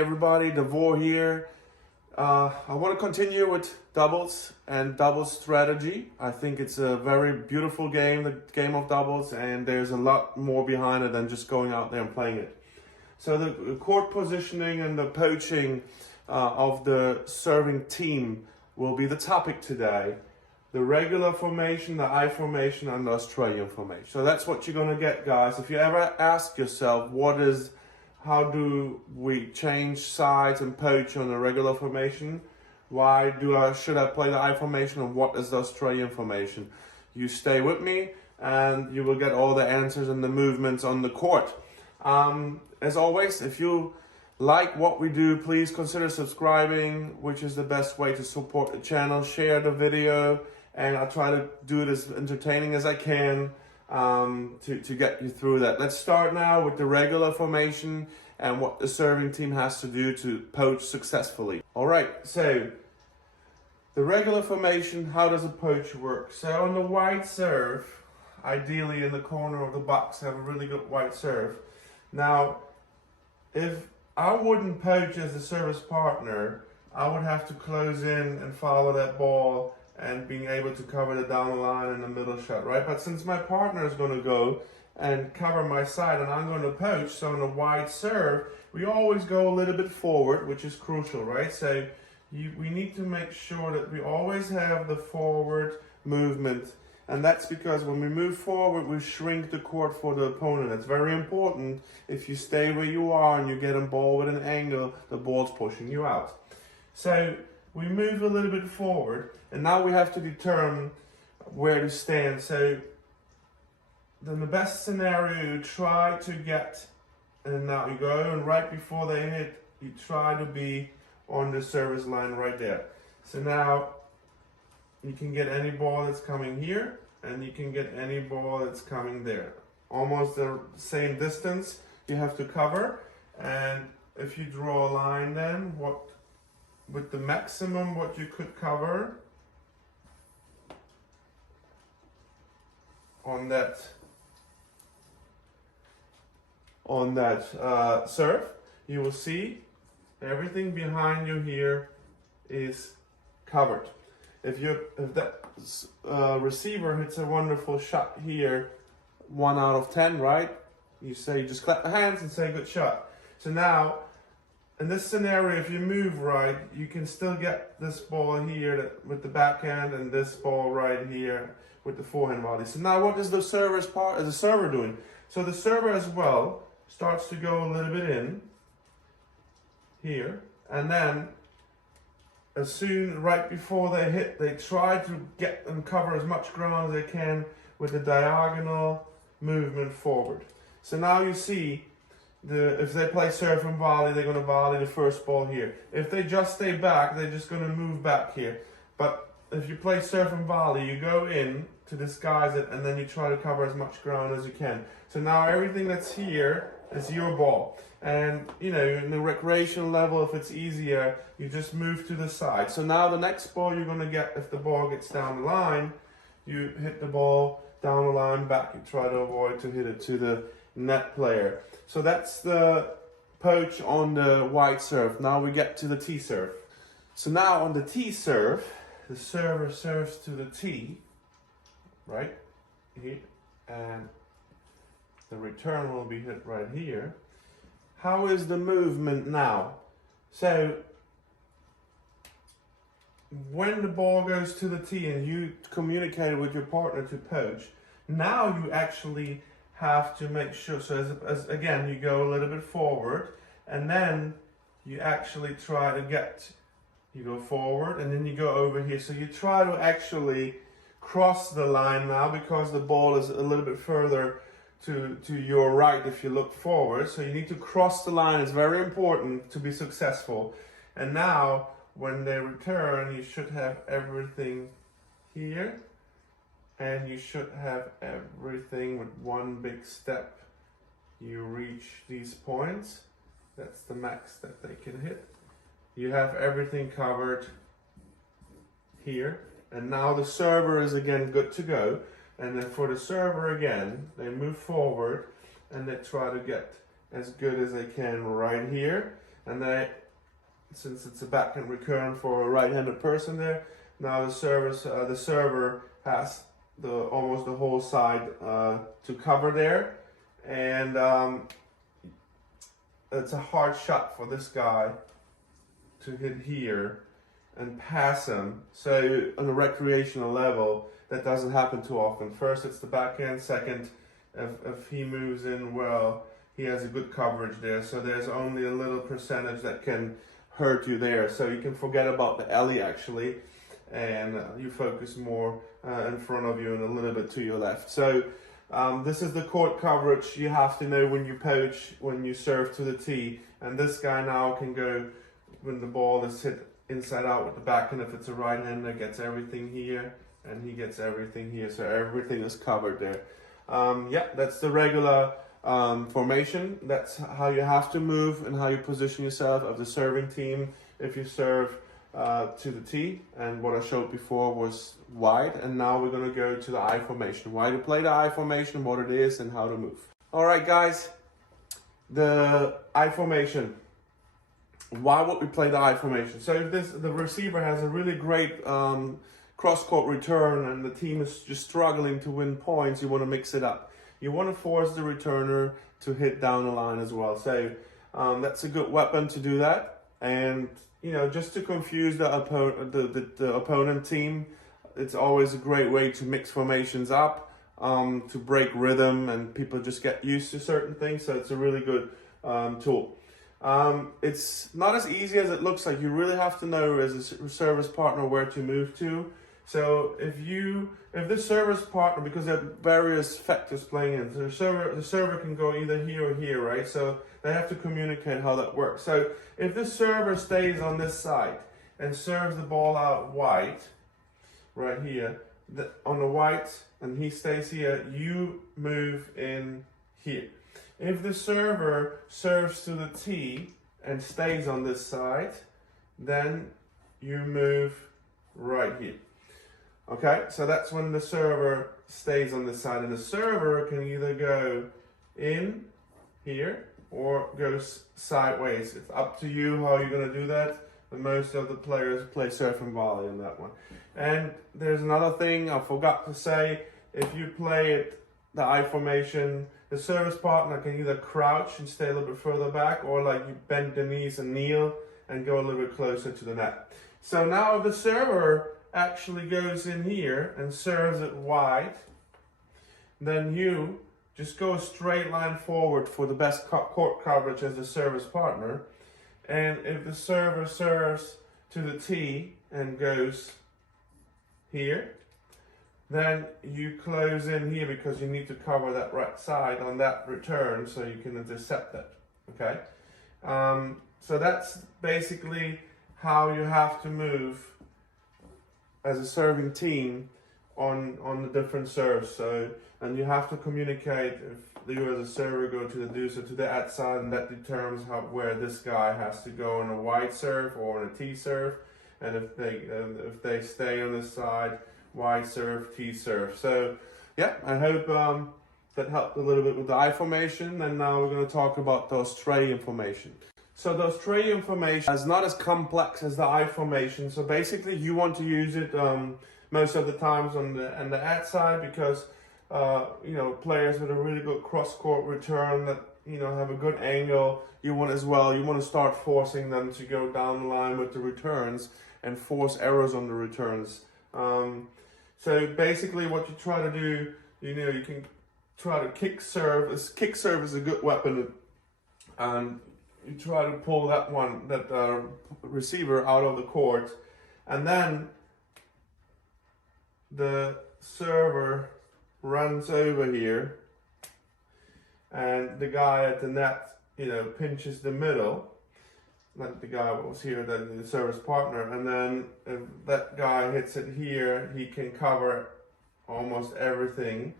Everybody, Davor here. I want to continue with doubles and doubles strategy. I think it's a very beautiful game, the game of doubles, and there's a lot more behind it than just going out there and playing it. So the court positioning and the poaching of the serving team will be the topic today. The regular formation, the I formation, and the Australian formation. So that's what you're going to get, guys. If you ever ask yourself, how do we change sides and poach on the regular formation? Should I play the I formation, and what is the Australian formation? You stay with me and you will get all the answers and the movements on the court. As always, if you like what we do, please consider subscribing, which is the best way to support the channel. Share the video, and I try to do it as entertaining as I can to get you through that. Let's start now with the regular formation and what the serving team has to do to poach successfully. All right, so the regular formation, how does a poach work? So on the wide serve, ideally in the corner of the box, have a really good wide serve. Now, if I wouldn't poach as a service partner, I would have to close in and follow that ball and being able to cover the down the line and the middle shot, right? But since my partner is going to go and cover my side and I'm going to poach, so on a wide serve, we always go a little bit forward, which is crucial, right? So we need to make sure that we always have the forward movement. And that's because when we move forward, we shrink the court for the opponent. It's very important. If you stay where you are and you get a ball with an angle, the ball's pushing you out. So we move a little bit forward, and now we have to determine where to stand. So then the best scenario, you try to get, and now you go, and right before they hit, you try to be on the service line right there. So now you can get any ball that's coming here, and you can get any ball that's coming there. Almost the same distance you have to cover, and if you draw a line then, with the maximum what you could cover on that serve, you will see everything behind you here is covered. If that receiver hits a wonderful shot here, 1 out of 10, right? You just clap the hands and say good shot. So now, in this scenario, if you move right, you can still get this ball here with the backhand and this ball right here with the forehand volley. So now what is the server doing? So the server as well starts to go a little bit in here, and then as soon, right before they hit, they try to get and cover as much ground as they can with the diagonal movement forward. So now you see, if they play serve and volley, they're going to volley the first ball here. If they just stay back, they're just going to move back here. But if you play serve and volley, you go in to disguise it, and then you try to cover as much ground as you can. So now everything that's here is your ball. And, in the recreational level, if it's easier, you just move to the side. So now the next ball you're going to get, if the ball gets down the line, you hit the ball down the line back. You try to avoid to hit it to the net player. So that's the poach on the wide serve. Now we get to the T serve. So now on the T serve, the server serves to the T, right here, and the return will be hit right here. How is the movement now? So when the ball goes to the T and you communicate with your partner to poach, now you actually have to make sure, so as again, you go a little bit forward, and then you actually try to you go forward, and then you go over here. So you try to actually cross the line now, because the ball is a little bit further to your right if you look forward. So you need to cross the line. It's very important to be successful. And now, when they return, you should have everything here, and you should have everything with one big step. You reach these points. That's the max that they can hit. You have everything covered here. And now the server is again good to go. And then for the server again, they move forward and they try to get as good as they can right here. and since it's a backhand recurrent for a right-handed person there, now the server has almost the whole side to cover there, and it's a hard shot for this guy to hit here and pass him. So on a recreational level, that doesn't happen too often. First, it's the backhand. Second, if he moves in well, he has a good coverage there. So there's only a little percentage that can hurt you there. So you can forget about the alley actually, and you focus more in front of you and a little bit to your left. So this is the court coverage you have to know when you poach, when you serve to the tee. And this guy now can go, when the ball is hit inside out with the backhand, if it's a right-hander, gets everything here, and he gets everything here. So everything is covered there. Yeah, that's the regular formation. That's how you have to move and how you position yourself as the serving team if you serve to the tee. And what I showed before was wide, and now we're going to go to the I formation. Why to play the I formation, what it is, and how to move. All right, guys, the I formation. Why would we play the I formation? So if the receiver has a really great cross-court return and the team is just struggling to win points, you want to mix it up. You want to force the returner to hit down the line as well. So that's a good weapon to do that. And you know, just to confuse the opponent team, it's always a great way to mix formations up, to break rhythm, and people just get used to certain things. So it's a really good tool. It's not as easy as it looks like. You really have to know as a service partner where to move to. So if the service partner, because there are various factors playing in, so the server can go either here or here, right? So they have to communicate how that works. So if the server stays on this side and serves the ball out wide, right here, on the white, and he stays here, you move in here. If the server serves to the tee and stays on this side, then you move right here. Okay, so that's when the server stays on this side, and the server can either go in here or go sideways. It's up to you how you're going to do that. But most of the players play surf and volley on that one. And there's another thing I forgot to say. If you play it, the I formation, the service partner can either crouch and stay a little bit further back, or like you bend the knees and kneel and go a little bit closer to the net. So now if the server actually goes in here and serves it wide, then you just go a straight line forward for the best court coverage as the service partner. And if the server serves to the tee and goes here, then you close in here because you need to cover that right side on that return so you can intercept that, okay? So that's basically how you have to move as a serving team on the different serves. So, and you have to communicate if you as a server go to the deuce or to the outside, and that determines where this guy has to go on a wide serve or on a tee serve. And if they stay on this side, wide serve, tee serve. So yeah, I hope that helped a little bit with the I formation. And now we're going to talk about the Australian formation. So the Australian formation is not as complex as the I formation. So basically you want to use it most of the times on the outside, because you know, players with a really good cross-court return that, you know, have a good angle, you want to start forcing them to go down the line with the returns and force errors on the returns. So basically what you try to do, you know, you can try to kick serve. Kick serve is a good weapon, and you try to pull that receiver out of the court, and then the server runs over here, and the guy at the net, you know, pinches the middle, like the guy was here, the service partner, and then if that guy hits it here, he can cover almost everything,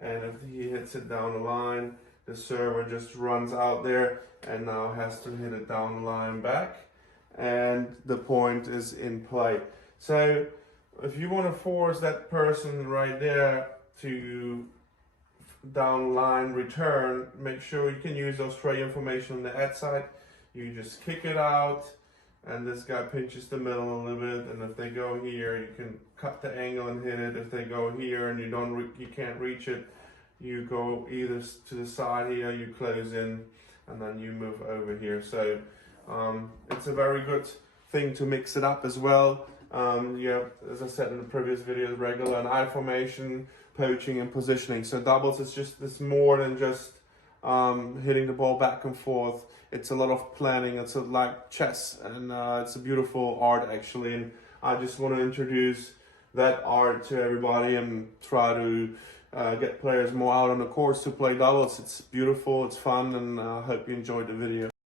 and if he hits it down the line, the server just runs out there and now has to hit it down the line back, and the point is in play. So if you want to force that person right there to down line return, make sure you can use Australian formation on the outside. you just kick it out, and this guy pinches the middle a little bit, and if they go here, you can cut the angle and hit it. If they go here and you can't reach it, you go either to the side here, you close in, and then you move over here. So it's a very good thing to mix it up as well. Yeah, as I said in the previous videos, regular and I formation, poaching and positioning. So doubles is just this more than just hitting the ball back and forth. It's a lot of planning. It's like chess, and it's a beautiful art actually. And I just want to introduce that art to everybody and try to get players more out on the course to play doubles. It's beautiful, it's fun, and I hope you enjoyed the video.